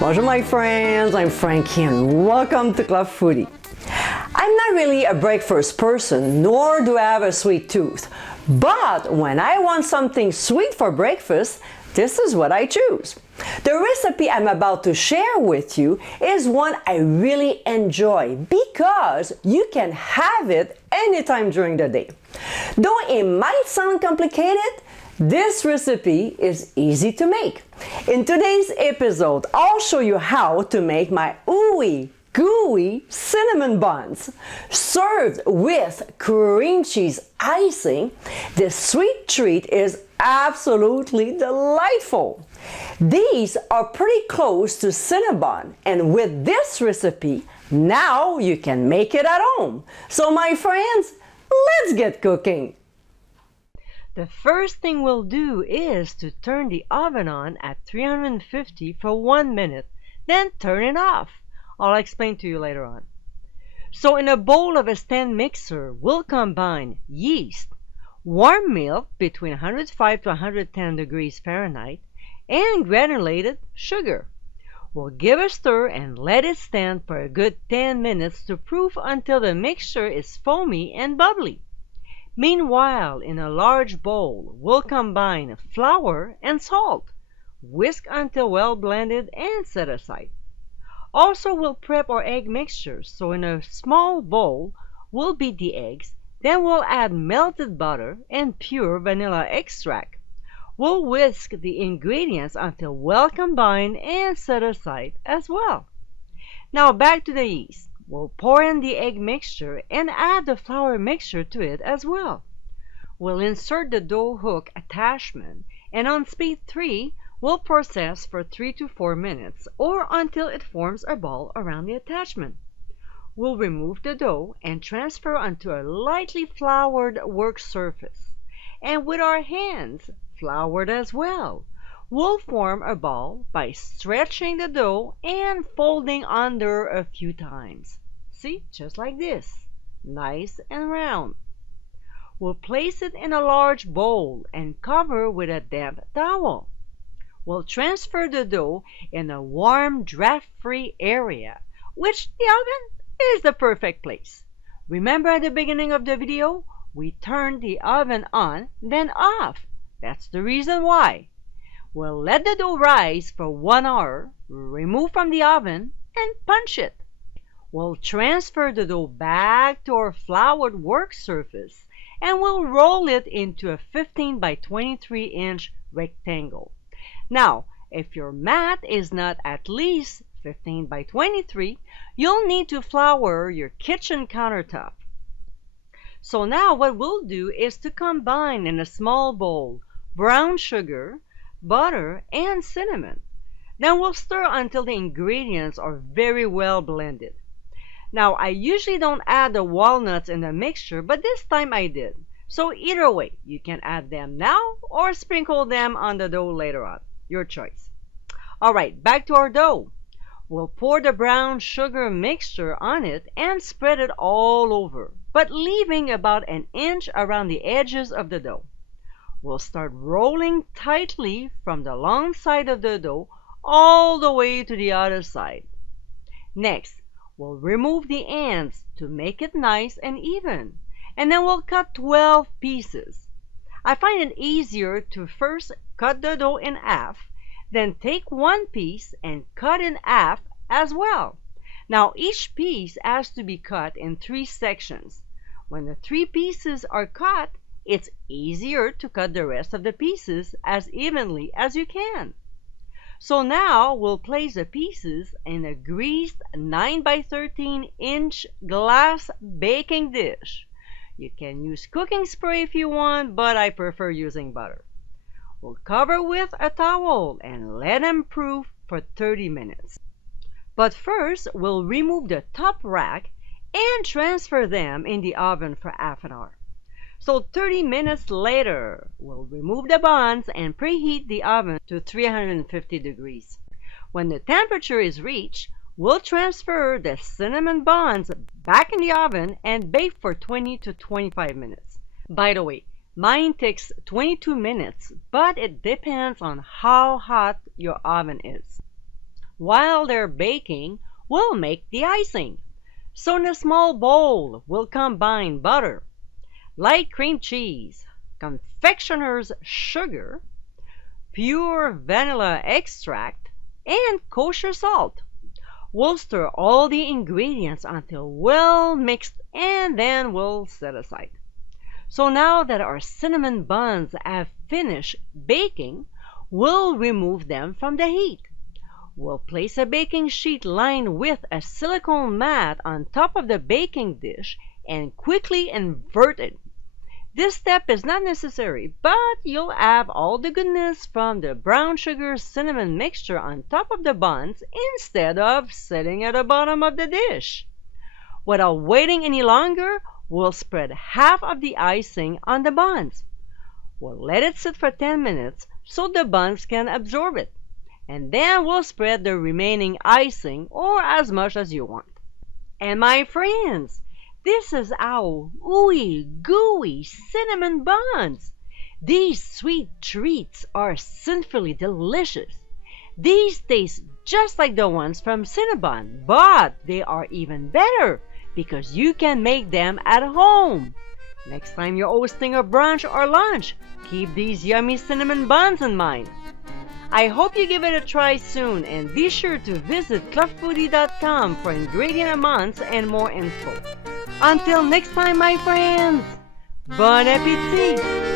Bonjour my friends, I'm Frankie and welcome to Club Foodie. I'm not really a breakfast person, nor do I have a sweet tooth. But when I want something sweet for breakfast, this is what I choose. The recipe I'm about to share with you is one I really enjoy because you can have it anytime during the day. Though it might sound complicated, this recipe is easy to make. In today's episode, I'll show you how to make my Ooey-Gooey Cinnamon Buns. Served with cream cheese icing, this sweet treat is absolutely delightful. These are pretty close to Cinnabon, and with this recipe, now you can make it at home. So my friends, let's get cooking. The first thing we'll do is to turn the oven on at 350 for 1 minute, then turn it off. I'll explain to you later on. So in a bowl of a stand mixer, we'll combine yeast, warm milk between 105 to 110 degrees Fahrenheit, and granulated sugar. We'll give a stir and let it stand for a good 10 minutes to proof until the mixture is foamy and bubbly. Meanwhile, in a large bowl, we'll combine flour and salt. Whisk until well blended and set aside. Also, we'll prep our egg mixture. So in a small bowl, we'll beat the eggs. Then we'll add melted butter and pure vanilla extract. We'll whisk the ingredients until well combined and set aside as well. Now back to the yeast. We'll pour in the egg mixture and add the flour mixture to it as well. We'll insert the dough hook attachment and on speed 3, we'll process for 3 to 4 minutes or until it forms a ball around the attachment. We'll remove the dough and transfer onto a lightly floured work surface. And with our hands floured as well, we'll form a ball by stretching the dough and folding under a few times. See, just like this, nice and round. We'll place it in a large bowl and cover with a damp towel. We'll transfer the dough in a warm, draft-free area, which the oven is the perfect place. Remember at the beginning of the video, we turned the oven on, then off. That's the reason why. We'll let the dough rise for 1 hour, remove from the oven, and punch it. We'll transfer the dough back to our floured work surface and we'll roll it into a 15 by 23 inch rectangle. Now, if your mat is not at least 15 by 23, you'll need to flour your kitchen countertop. So now what we'll do is to combine in a small bowl brown sugar, butter, and cinnamon. Then we'll stir until the ingredients are very well blended. Now, I usually don't add the walnuts in the mixture, but this time I did. So either way, you can add them now or sprinkle them on the dough later on. Your choice. Alright, back to our dough. We'll pour the brown sugar mixture on it and spread it all over, but leaving about an inch around the edges of the dough. We'll start rolling tightly from the long side of the dough all the way to the other side. Next, we'll remove the ends to make it nice and even, and then we'll cut 12 pieces. I find it easier to first cut the dough in half, then take one piece and cut in half as well. Now each piece has to be cut in 3 sections. When the 3 pieces are cut, it's easier to cut the rest of the pieces as evenly as you can. So now we'll place the pieces in a greased 9 by 13 inch glass baking dish. You can use cooking spray if you want, but I prefer using butter. We'll cover with a towel and let them proof for 30 minutes. But first, we'll remove the top rack and transfer them in the oven for half an hour. So 30 minutes later, we'll remove the buns and preheat the oven to 350 degrees. When the temperature is reached, we'll transfer the cinnamon buns back in the oven and bake for 20 to 25 minutes. By the way, mine takes 22 minutes, but it depends on how hot your oven is. While they're baking, we'll make the icing. So in a small bowl, we'll combine butter, light cream cheese, confectioner's sugar, pure vanilla extract, and kosher salt. We'll stir all the ingredients until well mixed and then we'll set aside. So now that our cinnamon buns have finished baking, we'll remove them from the heat. We'll place a baking sheet lined with a silicone mat on top of the baking dish and quickly invert it. This step is not necessary, but you'll have all the goodness from the brown sugar cinnamon mixture on top of the buns instead of sitting at the bottom of the dish. Without waiting any longer, we'll spread half of the icing on the buns. We'll let it sit for 10 minutes so the buns can absorb it. And then we'll spread the remaining icing, or as much as you want. And my friends, this is our ooey-gooey cinnamon buns. These sweet treats are sinfully delicious. These taste just like the ones from Cinnabon, but they are even better because you can make them at home. Next time you're hosting a brunch or lunch, keep these yummy cinnamon buns in mind. I hope you give it a try soon, and be sure to visit clubfoodie.com for ingredient amounts and more info. Until next time, my friends, bon appétit!